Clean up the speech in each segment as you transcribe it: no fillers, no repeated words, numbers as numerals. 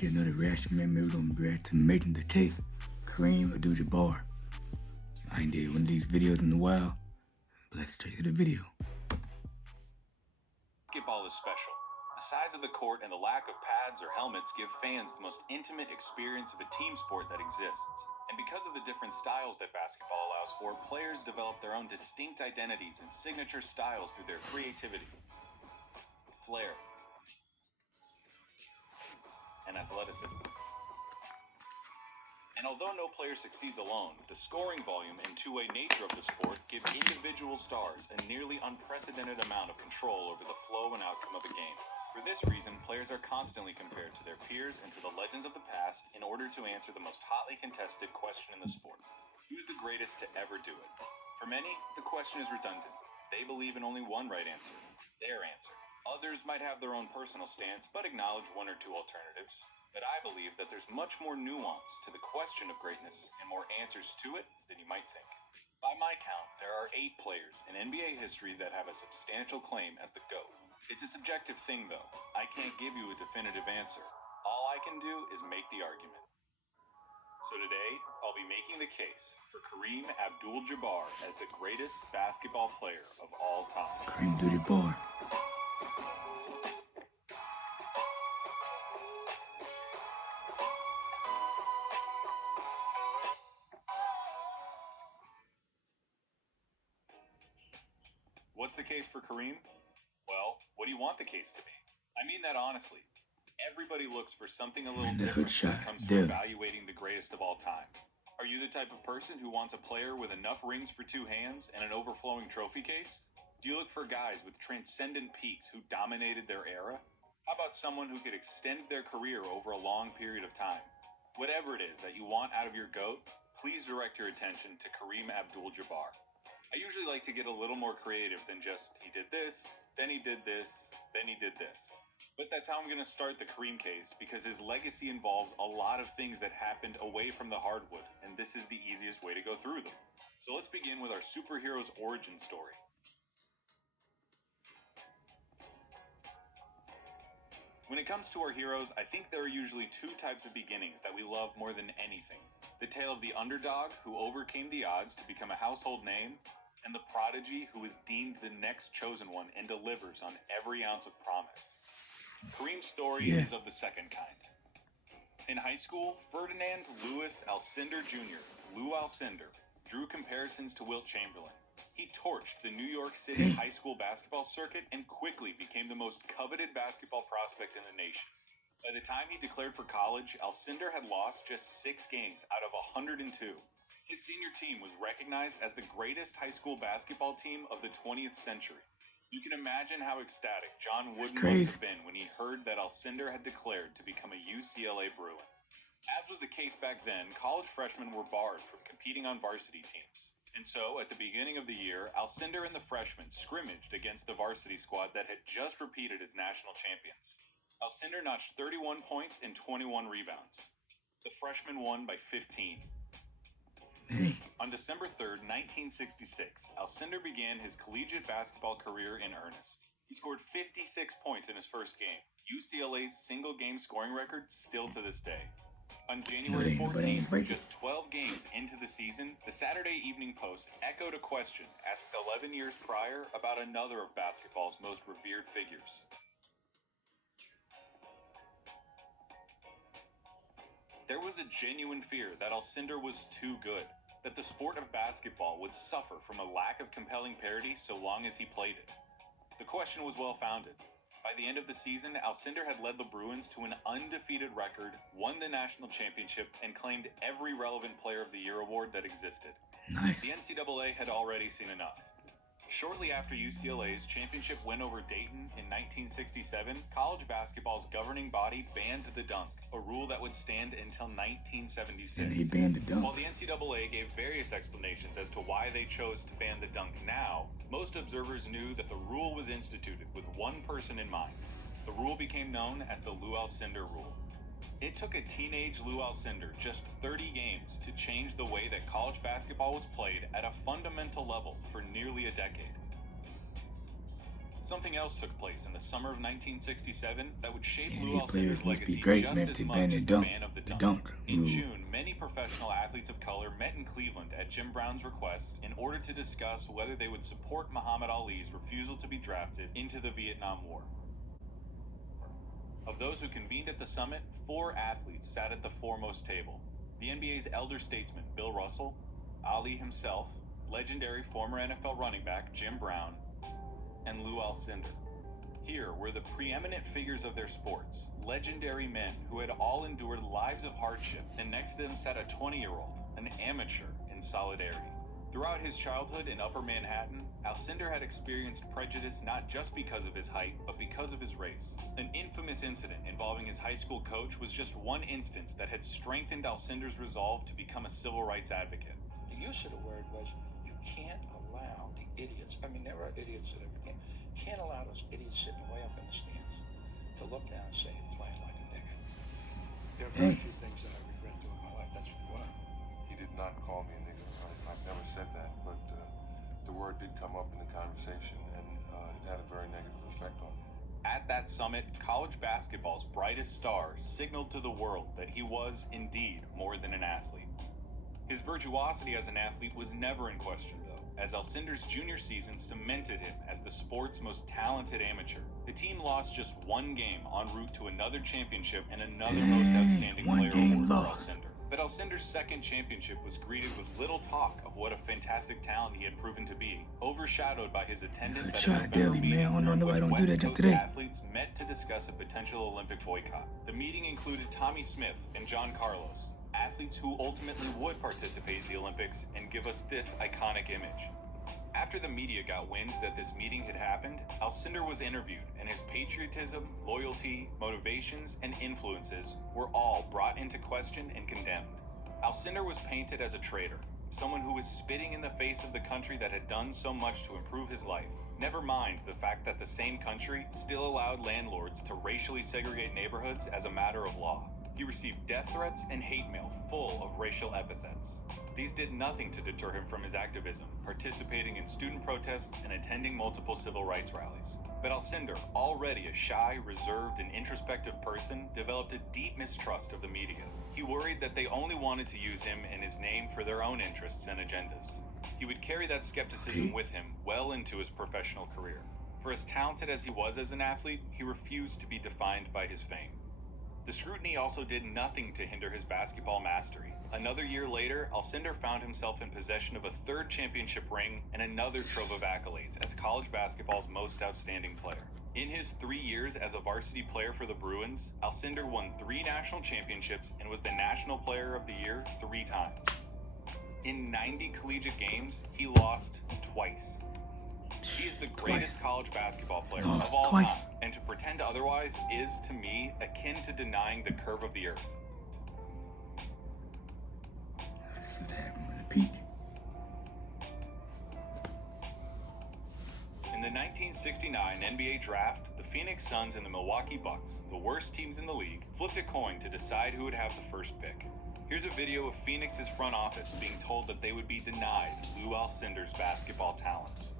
get another reaction. Maybe we're gonna react to making the case. Kareem Abdul-Jabbar. I ain't did one of these videos in a while, but let's check out the video. Basketball is special. The size of the court and the lack of pads or helmets give fans the most intimate experience of a team sport that exists. And because of the different styles that basketball allows for, players develop their own distinct identities and signature styles through their creativity, flair, and athleticism. And although no player succeeds alone, the scoring volume and two-way nature of the sport give individual stars a nearly unprecedented amount of control over the flow and outcome of a game. For this reason, players are constantly compared to their peers and to the legends of the past in order to answer the most hotly contested question in the sport. Who's the greatest to ever do it? For many, the question is redundant. They believe in only one right answer, their answer. Others might have their own personal stance, but acknowledge one or two alternatives. But I believe that there's much more nuance to the question of greatness and more answers to it than you might think. By my count, there are 8 players in NBA history that have a substantial claim as the GOAT. It's a subjective thing, though. I can't give you a definitive answer. All I can do is make the argument. So today, I'll be making the case for Kareem Abdul-Jabbar as the greatest basketball player of all time. Kareem Abdul-Jabbar. What's the case for Kareem? Well, what do you want the case to be? I mean that honestly. Everybody looks for something a little different when it comes to evaluating the greatest of all time. Are you the type of person who wants a player with enough rings for 2 hands and an overflowing trophy case? Do you look for guys with transcendent peaks who dominated their era? How about someone who could extend their career over a long period of time? Whatever it is that you want out of your GOAT, please direct your attention to Kareem Abdul-Jabbar. I usually like to get a little more creative than just, he did this, then he did this, then he did this. But that's how I'm going to start the Kareem case, because his legacy involves a lot of things that happened away from the hardwood, and this is the easiest way to go through them. So let's begin with our superhero's origin story. When it comes to our heroes, I think there are usually 2 types of beginnings that we love more than anything. The tale of the underdog who overcame the odds to become a household name, and the prodigy who is deemed the next chosen one and delivers on every ounce of promise. Kareem's story is of the second kind. In high school, Ferdinand Louis Alcindor Jr., Lou Alcindor, drew comparisons to Wilt Chamberlain. He torched the New York City high school basketball circuit and quickly became the most coveted basketball prospect in the nation. By the time he declared for college, Alcindor had lost just 6 games out of 102. His senior team was recognized as the greatest high school basketball team of the 20th century. You can imagine how ecstatic John Wooden must have been when he heard that Alcindor had declared to become a UCLA Bruin. As was the case back then, college freshmen were barred from competing on varsity teams. And so, at the beginning of the year, Alcindor and the freshmen scrimmaged against the varsity squad that had just repeated as national champions. Alcindor notched 31 points and 21 rebounds. The freshmen won by 15. On December 3rd, 1966, Alcindor began his collegiate basketball career in earnest. He scored 56 points in his first game, UCLA's single-game scoring record still to this day. On January 14th, just 12 games into the season, the Saturday Evening Post echoed a question asked 11 years prior about another of basketball's most revered figures. There was a genuine fear that Alcindor was too good, that the sport of basketball would suffer from a lack of compelling parity so long as he played it. The question was well-founded. By the end of the season, Alcindor had led the Bruins to an undefeated record, won the national championship, and claimed every relevant Player of the Year award that existed. Nice. The NCAA had already seen enough. Shortly after UCLA's championship win over Dayton in 1967, college basketball's governing body banned the dunk, a rule that would stand until 1976. And he banned the dunk. While the NCAA gave various explanations as to why they chose to ban the dunk now, most observers knew that the rule was instituted with one person in mind. The rule became known as the Lou Alcindor rule. It took a teenage Lou Alcindor just 30 games to change the way that college basketball was played at a fundamental level for nearly a decade. Something else took place in the summer of 1967 that would shape And Lou these players Alcindor's must be legacy great, just man, as to much ban as and the dunk. man of the The dunk. dunk In rule. June, many professional athletes of color met in Cleveland at Jim Brown's request in order to discuss whether they would support Muhammad Ali's refusal to be drafted into the Vietnam War. Of those who convened at the summit, 4 athletes sat at the foremost table. The NBA's elder statesman, Bill Russell, Ali himself, legendary former NFL running back Jim Brown, and Lou Alcindor. Here were the preeminent figures of their sports, legendary men who had all endured lives of hardship, and next to them sat a 20-year-old, an amateur in solidarity. Throughout his childhood in Upper Manhattan, Alcindor had experienced prejudice not just because of his height, but because of his race. An infamous incident involving his high school coach was just one instance that had strengthened Alcindor's resolve to become a civil rights advocate. The use of the word was, you can't allow the idiots, I mean, there are idiots that can't allow those idiots sitting way up in the stands to look down and say, playing like a nigger. There are very few things that I regret doing in my life. That's one of them. He did not call me a nigger. I've never said that, but the word did come up in the conversation, and it had a very negative effect on me. At that summit, college basketball's brightest star signaled to the world that he was indeed more than an athlete. His virtuosity as an athlete was never in question, though, as Alcindor's junior season cemented him as the sport's most talented amateur. The team lost just one game en route to another championship and another most outstanding player award for Alcindor. But Alcindor's second championship was greeted with little talk of what a fantastic talent he had proven to be, overshadowed by his attendance at a November meeting during which West Coast athletes met to discuss a potential Olympic boycott. The meeting included Tommy Smith and John Carlos, athletes who ultimately would participate in the Olympics and give us this iconic image. After the media got wind that this meeting had happened, Alcindor was interviewed, and his patriotism, loyalty, motivations, and influences were all brought into question and condemned. Alcindor was painted as a traitor, someone who was spitting in the face of the country that had done so much to improve his life. Never mind the fact that the same country still allowed landlords to racially segregate neighborhoods as a matter of law. He received death threats and hate mail full of racial epithets. These did nothing to deter him from his activism, participating in student protests and attending multiple civil rights rallies. But Alcindor, already a shy, reserved, and introspective person, developed a deep mistrust of the media. He worried that they only wanted to use him and his name for their own interests and agendas. He would carry that skepticism with him well into his professional career. For as talented as he was as an athlete, he refused to be defined by his fame. The scrutiny also did nothing to hinder his basketball mastery. Another year later, Alcindor found himself in possession of a 3rd championship ring and another trove of accolades as college basketball's most outstanding player. In his 3 years as a varsity player for the Bruins, Alcindor won 3 national championships and was the National Player of the Year 3 times. In 90 collegiate games, he lost twice. He is the greatest college basketball player of all time, and to pretend otherwise is, to me, akin to denying the curve of the earth. That's what happened with the peak. In the 1969 NBA draft, the Phoenix Suns and the Milwaukee Bucks, the worst teams in the league, flipped a coin to decide who would have the first pick. Here's a video of Phoenix's front office being told that they would be denied Lou Alcindor's basketball talents.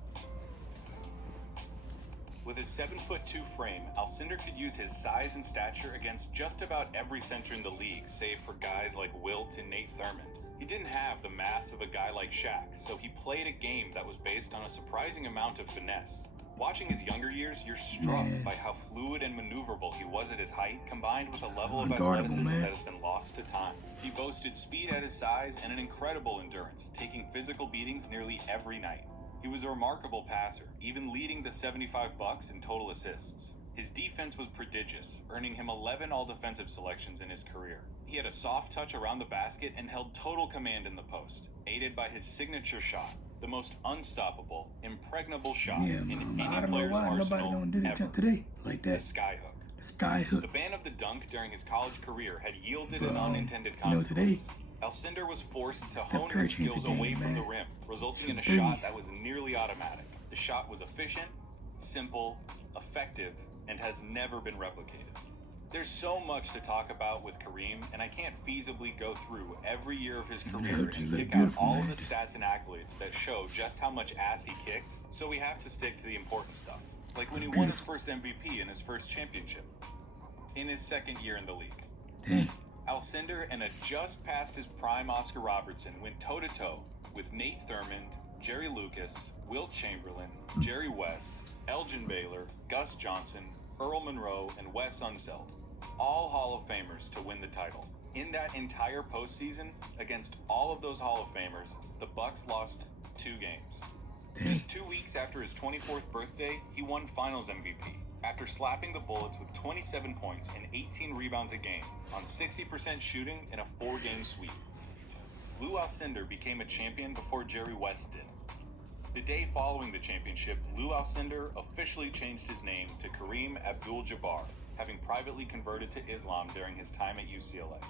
With his 7'2" frame, Alcindor could use his size and stature against just about every center in the league, save for guys like Wilt and Nate Thurmond. He didn't have the mass of a guy like Shaq, so he played a game that was based on a surprising amount of finesse. Watching his younger years, you're struck by how fluid and maneuverable he was at his height, combined with a level of athleticism that has been lost to time. He boasted speed at his size and an incredible endurance, taking physical beatings nearly every night. He was a remarkable passer, even leading the 75 Bucks in total assists. His defense was prodigious, earning him 11 all-defensive selections in his career. He had a soft touch around the basket and held total command in the post, aided by his signature shot, the most unstoppable, impregnable shot in any player's arsenal ever, today like that. The skyhook. Skyhook. The ban of the dunk during his college career had yielded an unintended consequence. Alcindor was forced to hone his skills away from the rim, resulting in a shot that was nearly automatic. The shot was efficient, simple, effective, and has never been replicated. There's so much to talk about with Kareem, and I can't feasibly go through every year of his career and pick out all of the stats and accolades that show just how much ass he kicked, so we have to stick to the important stuff. Like when he won his first MVP in his first championship, in his second year in the league. Dang. Alcindor and a just past his prime Oscar Robertson went toe-to-toe with Nate Thurmond, Jerry Lucas, Wilt Chamberlain, Jerry West, Elgin Baylor, Gus Johnson, Earl Monroe, and Wes Unseld, all Hall of Famers to win the title. In that entire postseason, against all of those Hall of Famers, the Bucks lost 2 games. Just 2 weeks after his 24th birthday, he won Finals MVP after slapping the Bullets with 27 points and 18 rebounds a game on 60% shooting in a 4-game sweep. Lou Alcindor became a champion before Jerry West did. The day following the championship, Lou Alcindor officially changed his name to Kareem Abdul-Jabbar, having privately converted to Islam during his time at UCLA.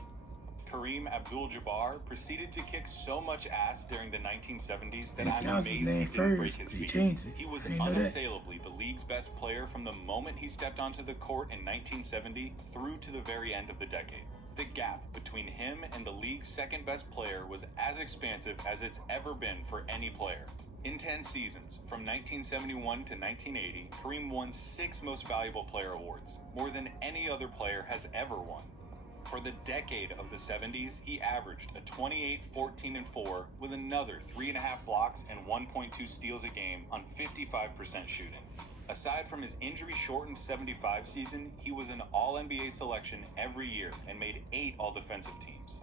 Kareem Abdul-Jabbar proceeded to kick so much ass during the 1970s that I'm amazed he didn't break his feet. He was unassailably the league's best player from the moment he stepped onto the court in 1970 through to the very end of the decade. The gap between him and the league's second best player was as expansive as it's ever been for any player. In 10 seasons, from 1971 to 1980, Kareem won 6 Most Valuable Player awards, more than any other player has ever won. For the decade of the 70s, he averaged a 28, 14, and 4 with another 3.5 blocks and 1.2 steals a game on 55% shooting. Aside from his injury-shortened 75 season, he was an All-NBA selection every year and made 8 All-Defensive teams.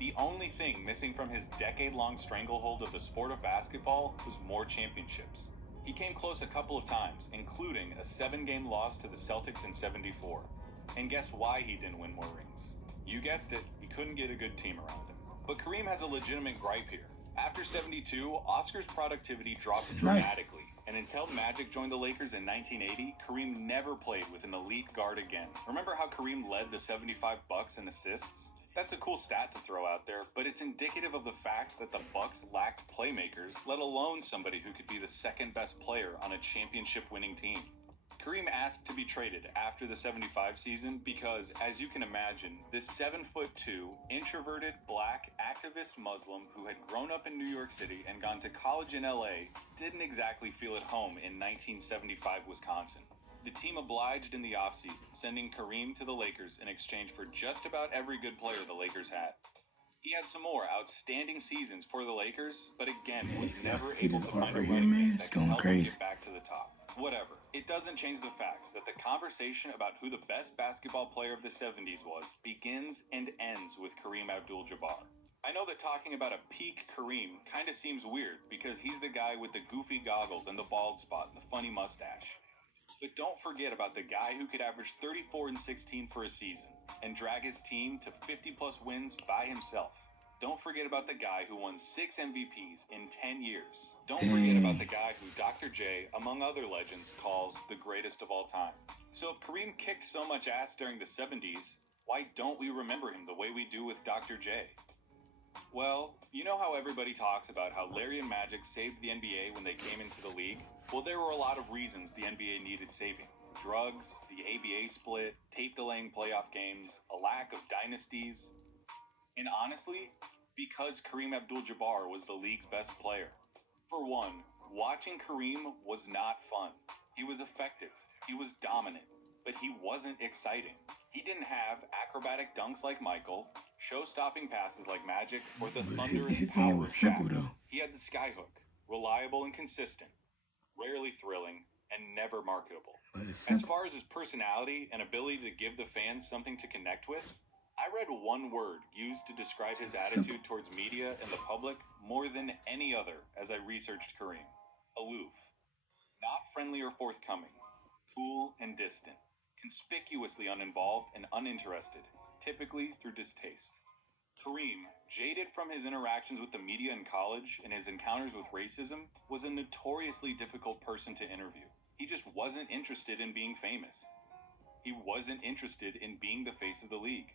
The only thing missing from his decade-long stranglehold of the sport of basketball was more championships. He came close a couple of times, including a 7-game loss to the Celtics in '74. And guess why he didn't win more rings? You guessed it, he couldn't get a good team around him. But Kareem has a legitimate gripe here. After '72, Oscar's productivity dropped dramatically, and until Magic joined the Lakers in 1980, Kareem never played with an elite guard again. Remember how Kareem led the '75 Bucks in assists? That's a cool stat to throw out there, but it's indicative of the fact that the Bucks lacked playmakers, let alone somebody who could be the second best player on a championship-winning team. Kareem asked to be traded after the '75 season because, as you can imagine, this 7'2", introverted, black, activist Muslim who had grown up in New York City and gone to college in LA didn't exactly feel at home in 1975 Wisconsin. The team obliged in the offseason, sending Kareem to the Lakers in exchange for just about every good player the Lakers had. He had some more outstanding seasons for the Lakers, but again was never able to find a running mate that could help him get back to the top. Whatever. It doesn't change the facts that the conversation about who the best basketball player of the 70s was begins and ends with Kareem Abdul-Jabbar. I know that talking about a peak Kareem kinda seems weird because he's the guy with the goofy goggles and the bald spot and the funny mustache. But don't forget about the guy who could average 34 and 16 for a season and drag his team to 50-plus wins by himself. Don't forget about the guy who won 6 MVPs in 10 years. Don't forget about the guy who Dr. J, among other legends, calls the greatest of all time. So if Kareem kicked so much ass during the 70s, why don't we remember him the way we do with Dr. J? Well, you know how everybody talks about how Larry and Magic saved the NBA when they came into the league? Well, there were a lot of reasons the NBA needed saving. Drugs, the ABA split, tape delaying playoff games, a lack of dynasties. And honestly, because Kareem Abdul-Jabbar was the league's best player. For one, watching Kareem was not fun. He was effective, he was dominant, but he wasn't exciting. He didn't have acrobatic dunks like Michael, show-stopping passes like Magic, or the thunderous power of Shaq. He had the skyhook, reliable and consistent, rarely thrilling, and never marketable. As far as his personality and ability to give the fans something to connect with, I read one word used to describe his attitude towards media and the public more than any other as I researched Kareem. Aloof. Not friendly or forthcoming. Cool and distant. Conspicuously uninvolved and uninterested, typically through distaste. Kareem, jaded from his interactions with the media in college and his encounters with racism, was a notoriously difficult person to interview. He just wasn't interested in being famous. He wasn't interested in being the face of the league.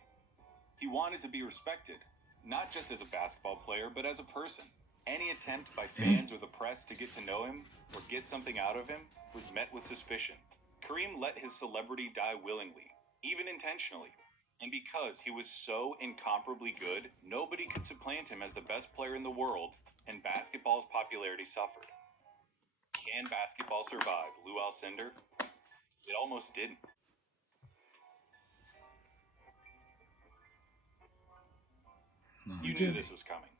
He wanted to be respected, not just as a basketball player, but as a person. Any attempt by fans or the press to get to know him or get something out of him was met with suspicion. Kareem let his celebrity die willingly, even intentionally. And because he was so incomparably good, nobody could supplant him as the best player in the world, and basketball's popularity suffered. Can basketball survive Lou Alcindor? It almost didn't. You knew this was coming.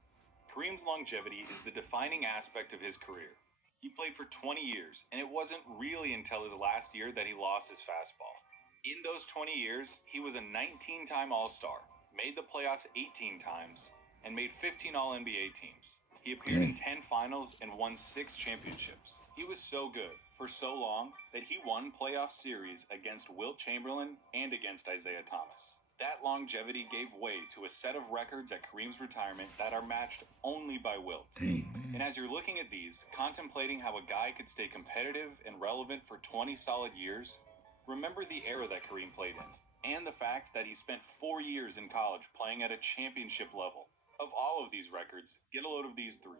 Kareem's longevity is the defining aspect of his career. He played for 20 years, and it wasn't really until his last year that he lost his fastball. In those 20 years, he was a 19-time All-Star, made the playoffs 18 times, and made 15 All-NBA teams. He appeared in 10 finals and won 6 championships. He was so good for so long that he won playoff series against Wilt Chamberlain and against Isaiah Thomas. That longevity gave way to a set of records at Kareem's retirement that are matched only by Wilt. And as you're looking at these, contemplating how a guy could stay competitive and relevant for 20 solid years, remember the era that Kareem played in, and the fact that he spent 4 years in college playing at a championship level. Of all of these records, get a load of these 3.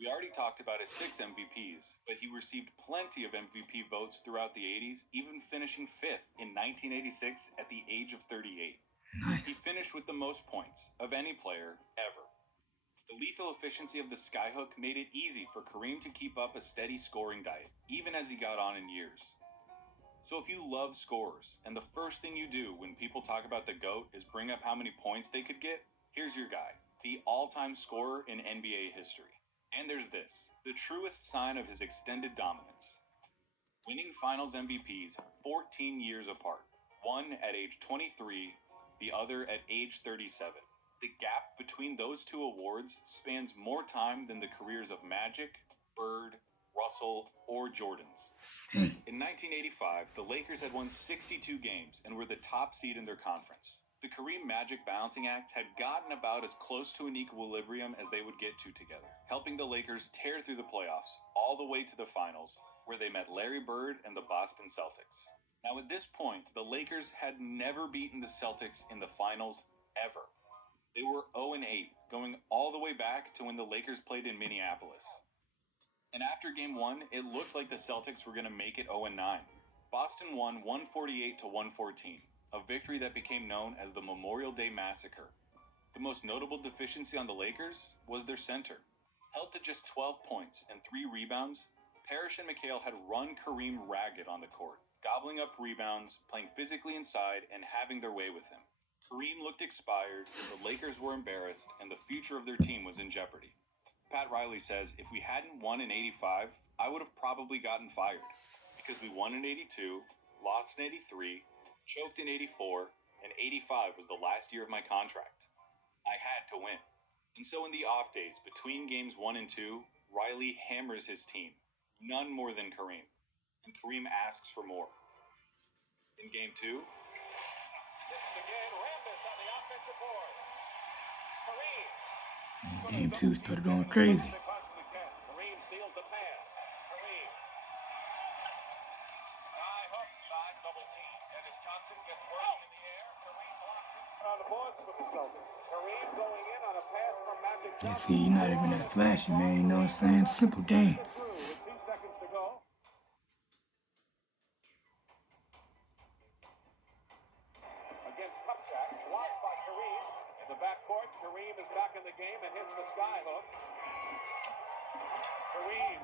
We already talked about his 6 MVPs, but he received plenty of MVP votes throughout the 80s, even finishing 5th in 1986 at the age of 38. Nice. He finished with the most points of any player ever. The lethal efficiency of the skyhook made it easy for Kareem to keep up a steady scoring diet, even as he got on in years. So if you love scorers, and the first thing you do when people talk about the GOAT is bring up how many points they could get, here's your guy, the all-time scorer in NBA history. And there's this, the truest sign of his extended dominance. Winning Finals MVPs 14 years apart, one at age 23, the other at age 37. The gap between those 2 awards spans more time than the careers of Magic, Bird, Russell, or Jordan's. In 1985, the Lakers had won 62 games and were the top seed in their conference. The Kareem Magic balancing act had gotten about as close to an equilibrium as they would get to together, helping the Lakers tear through the playoffs all the way to the finals, where they met Larry Bird and the Boston Celtics. Now at this point, the Lakers had never beaten the Celtics in the finals ever. They were 0-8, going all the way back to when the Lakers played in Minneapolis. And after Game 1, it looked like the Celtics were going to make it 0-9. Boston won 148-114, a victory that became known as the Memorial Day Massacre. The most notable deficiency on the Lakers was their center. Held to just 12 points and 3 rebounds, Parrish and McHale had run Kareem ragged on the court, gobbling up rebounds, playing physically inside, and having their way with him. Kareem looked expired, the Lakers were embarrassed, and the future of their team was in jeopardy. Pat Riley says, if we hadn't won in 85, I would have probably gotten fired. Because we won in 82, lost in 83, choked in 84, and 85 was the last year of my contract. I had to win. And so in the off days, between games 1 and 2, Riley hammers his team. None more than Kareem. And Kareem asks for more. In game 2, this is again Rambis on the offensive board. Kareem. Game 2 started going crazy. Kareem steals the pass. Kareem. Sky hook by double team. Dennis Johnson gets working in the air. Kareem blocks it. On the boards for the Celtics. Kareem going in on a pass from Magic Yeah, Johnson. see, you're not even that flashy, man. You know what I'm saying? Simple game. With 2 seconds to go. Against Kupchak, blocked by Kareem. In the backcourt, Kareem is back in the game and hits the sky hook. Kareem.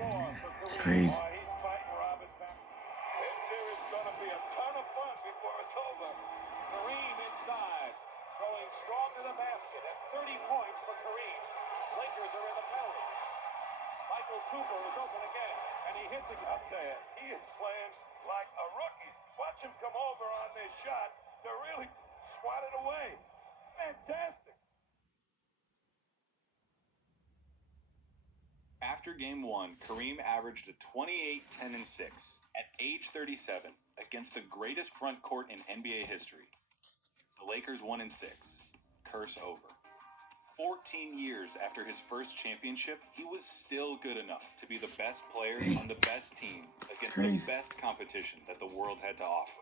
24 for Kareem. It's crazy. Oh, he's fighting Robin back. This series is going to be a ton of fun before it's over. Kareem inside, going strong to the basket at 30 points for Kareem. Lakers are in the penalty. Michael Cooper is open again, and he hits it. I'll tell you, he is playing like a rookie. Watch him come over on this shot to really swat it away. Fantastic. after game 1, Kareem averaged a 28, 10, and 6 at age 37 against the greatest front court in NBA history. The Lakers 1-6. Curse over. 14 years after his first championship, he was still good enough to be the best player on the best team against the best competition that the world had to offer.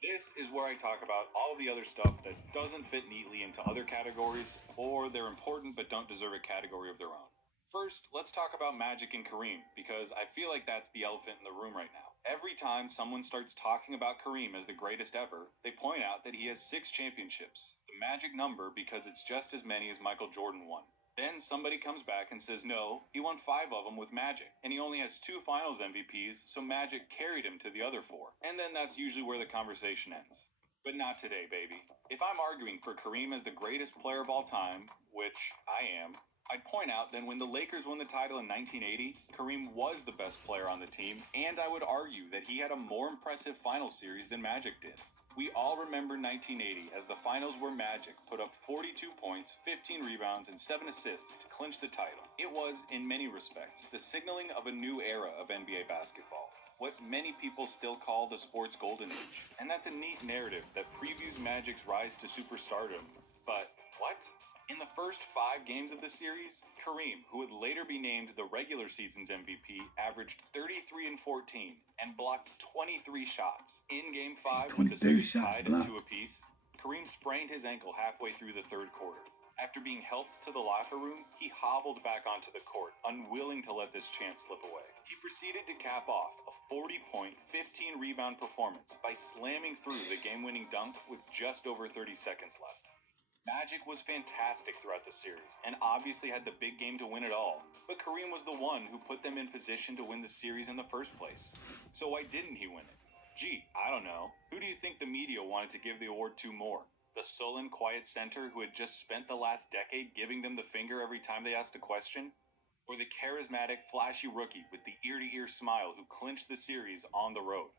This is where I talk about all the other stuff that doesn't fit neatly into other categories, or they're important but don't deserve a category of their own. First, let's talk about Magic and Kareem, because I feel like that's the elephant in the room right now. Every time someone starts talking about Kareem as the greatest ever, they point out that he has 6 championships. The magic number because it's just as many as Michael Jordan won. Then somebody comes back and says no, he won 5 of them with Magic, and he only has 2 Finals MVPs, so Magic carried him to the other 4. And then that's usually where the conversation ends. But not today, baby. If I'm arguing for Kareem as the greatest player of all time, which I am, I'd point out that when the Lakers won the title in 1980, Kareem was the best player on the team, and I would argue that he had a more impressive final series than Magic did. We all remember 1980 as the finals where Magic put up 42 points, 15 rebounds, and 7 assists to clinch the title. It was, in many respects, the signaling of a new era of NBA basketball, what many people still call the sports golden age. And that's a neat narrative that previews Magic's rise to superstardom. But what? In the first 5 games of the series, Kareem, who would later be named the regular season's MVP, averaged 33 and 14 and blocked 23 shots. In Game 5, with the series tied at 2 apiece, Kareem sprained his ankle halfway through the third quarter. After being helped to the locker room, he hobbled back onto the court, unwilling to let this chance slip away. He proceeded to cap off a 40-point, 15-rebound performance by slamming through the game-winning dunk with just over 30 seconds left. Magic was fantastic throughout the series, and obviously had the big game to win it all, but Kareem was the one who put them in position to win the series in the first place. So why didn't he win it? Gee, I don't know. Who do you think the media wanted to give the award to more? The sullen, quiet center who had just spent the last decade giving them the finger every time they asked a question? Or the charismatic, flashy rookie with the ear-to-ear smile who clinched the series on the road?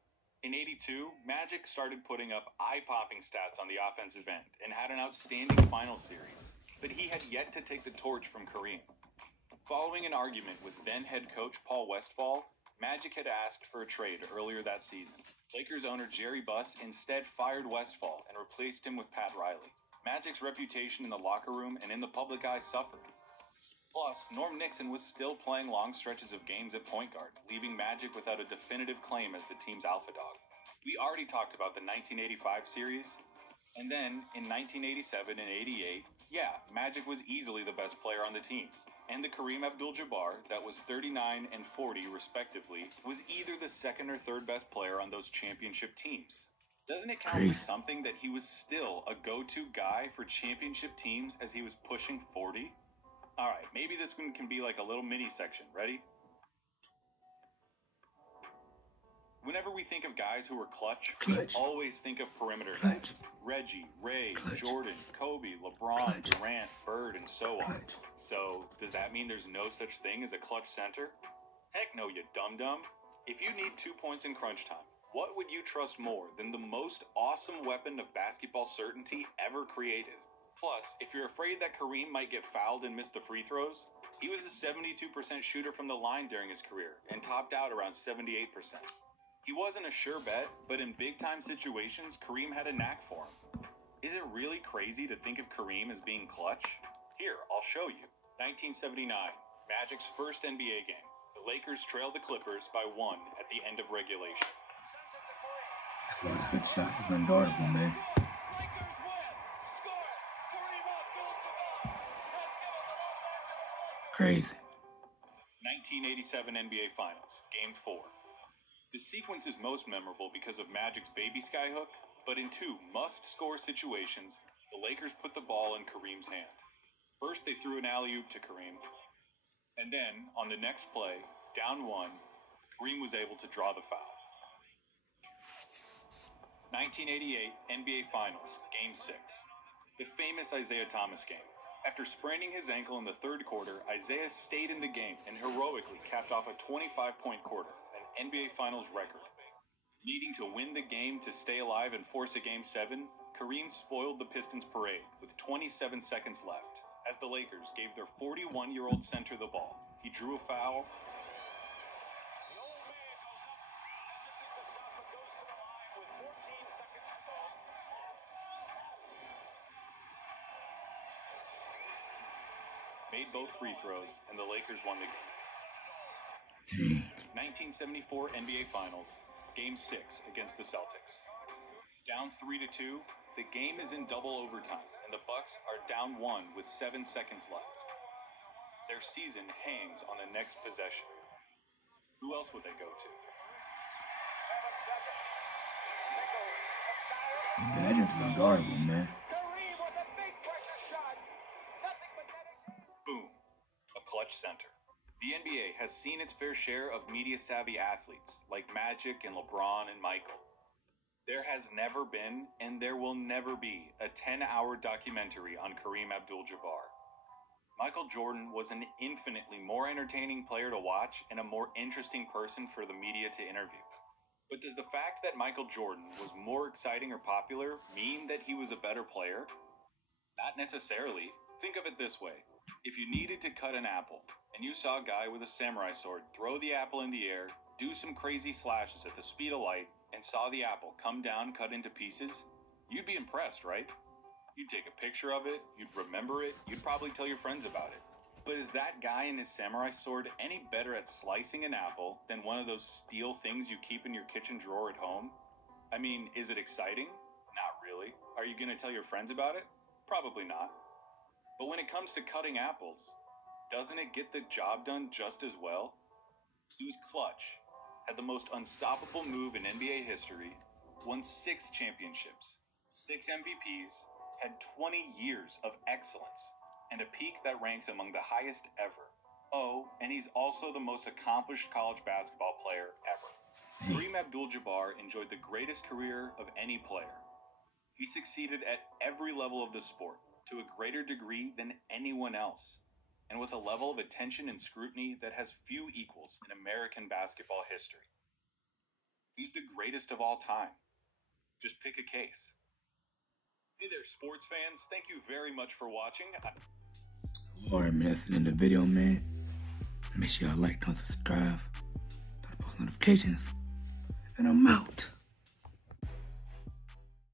In '82, Magic started putting up eye-popping stats on the offensive end and had an outstanding final series, but he had yet to take the torch from Kareem. Following an argument with then head coach Paul Westphal, Magic had asked for a trade earlier that season. Lakers owner Jerry Buss instead fired Westphal and replaced him with Pat Riley. Magic's reputation in the locker room and in the public eye suffered. Plus, Norm Nixon was still playing long stretches of games at point guard, leaving Magic without a definitive claim as the team's alpha dog. We already talked about the 1985 series, and then in 1987 and '88, Magic was easily the best player on the team. And the Kareem Abdul-Jabbar, that was 39 and 40 respectively, was either the second or third best player on those championship teams. Doesn't it count for something that he was still a go-to guy for championship teams as he was pushing 40? Alright, maybe this one can be like a little mini section. Ready? Whenever we think of guys who were clutch. We always think of perimeter guys. Reggie, Ray, Jordan, Kobe, LeBron, Durant, Bird, and so on. So, does that mean there's no such thing as a clutch center? Heck no, you dum-dum. If you need 2 points in crunch time, what would you trust more than the most awesome weapon of basketball certainty ever created? Plus, if you're afraid that Kareem might get fouled and miss the free throws, he was a 72% shooter from the line during his career and topped out around 78%. He wasn't a sure bet, but in big-time situations, Kareem had a knack for him. Is it really crazy to think of Kareem as being clutch? Here, I'll show you. 1979, Magic's first NBA game. The Lakers trailed the Clippers by 1 at the end of regulation. That's a lot of good shot. It's unguardable, man. Crazy. 1987 NBA Finals, Game 4. The sequence is most memorable because of Magic's baby skyhook, but in 2 must-score situations, the Lakers put the ball in Kareem's hand. First, they threw an alley-oop to Kareem, and then, on the next play, down 1, Kareem was able to draw the foul. 1988 NBA Finals, Game 6. The famous Isaiah Thomas game. After spraining his ankle in the third quarter, Isaiah stayed in the game and heroically capped off a 25-point quarter, an NBA Finals record. Needing to win the game to stay alive and force a Game 7, Kareem spoiled the Pistons' parade with 27 seconds left. As the Lakers gave their 41-year-old center the ball, he drew a foul, made both free throws, and the Lakers won the game. 1974 NBA Finals, Game 6 against the Celtics. Down 3-2, the game is in double overtime, and the Bucks are down 1 with 7 seconds left. Their season hangs on the next possession. Who else would they go to? Magic's unguardable, man. Kareem with a big pressure shot. Nothing but netting. Boom. center. The NBA has seen its fair share of media-savvy athletes like Magic and LeBron and Michael. There has never been, and there will never be, a 10-hour documentary on Kareem Abdul-Jabbar. Michael Jordan was an infinitely more entertaining player to watch and a more interesting person for the media to interview. But does the fact that Michael Jordan was more exciting or popular mean that he was a better player? Not necessarily. Think of it this way. If you needed to cut an apple, and you saw a guy with a samurai sword throw the apple in the air, do some crazy slashes at the speed of light, and saw the apple come down cut into pieces, you'd be impressed, right? You'd take a picture of it, you'd remember it, you'd probably tell your friends about it. But is that guy and his samurai sword any better at slicing an apple than one of those steel things you keep in your kitchen drawer at home? I mean, is it exciting? Not really. Are you going to tell your friends about it? Probably not. But when it comes to cutting apples, doesn't it get the job done just as well? He was clutch, had the most unstoppable move in NBA history, won 6 championships, 6 MVPs, had 20 years of excellence, and a peak that ranks among the highest ever. Oh, and he's also the most accomplished college basketball player ever. Kareem Abdul-Jabbar enjoyed the greatest career of any player. He succeeded at every level of the sport, to a greater degree than anyone else, and with a level of attention and scrutiny that has few equals in American basketball history. He's the greatest of all time. Just pick a case. Hey there, sports fans. Thank you very much for watching. Alright, man, that's the end of the video, man. Make sure y'all like, don't subscribe, turn on post notifications, and I'm out.